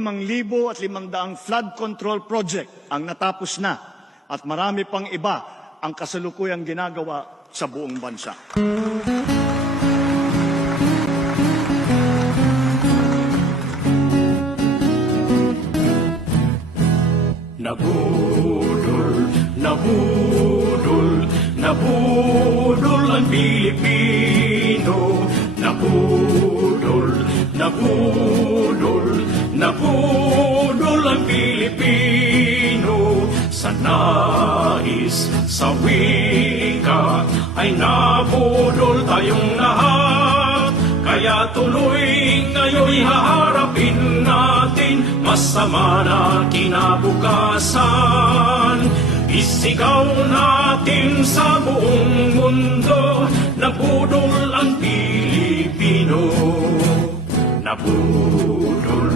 5,500 flood control project ang natapos na at marami pang iba ang kasalukuyang ginagawa sa buong bansa. Nabudol, nabudol, nabudol ang Pilipino. Nabudol, nabudol, nabudol ang Pilipino. Sa nais, sa wika, ay nabudol tayong lahat. Kaya tuloy ngayon haharapin natin masama na kinabukasan. Isigaw natin sa buong mundo, nabudol ang Pilipino. Nabudol,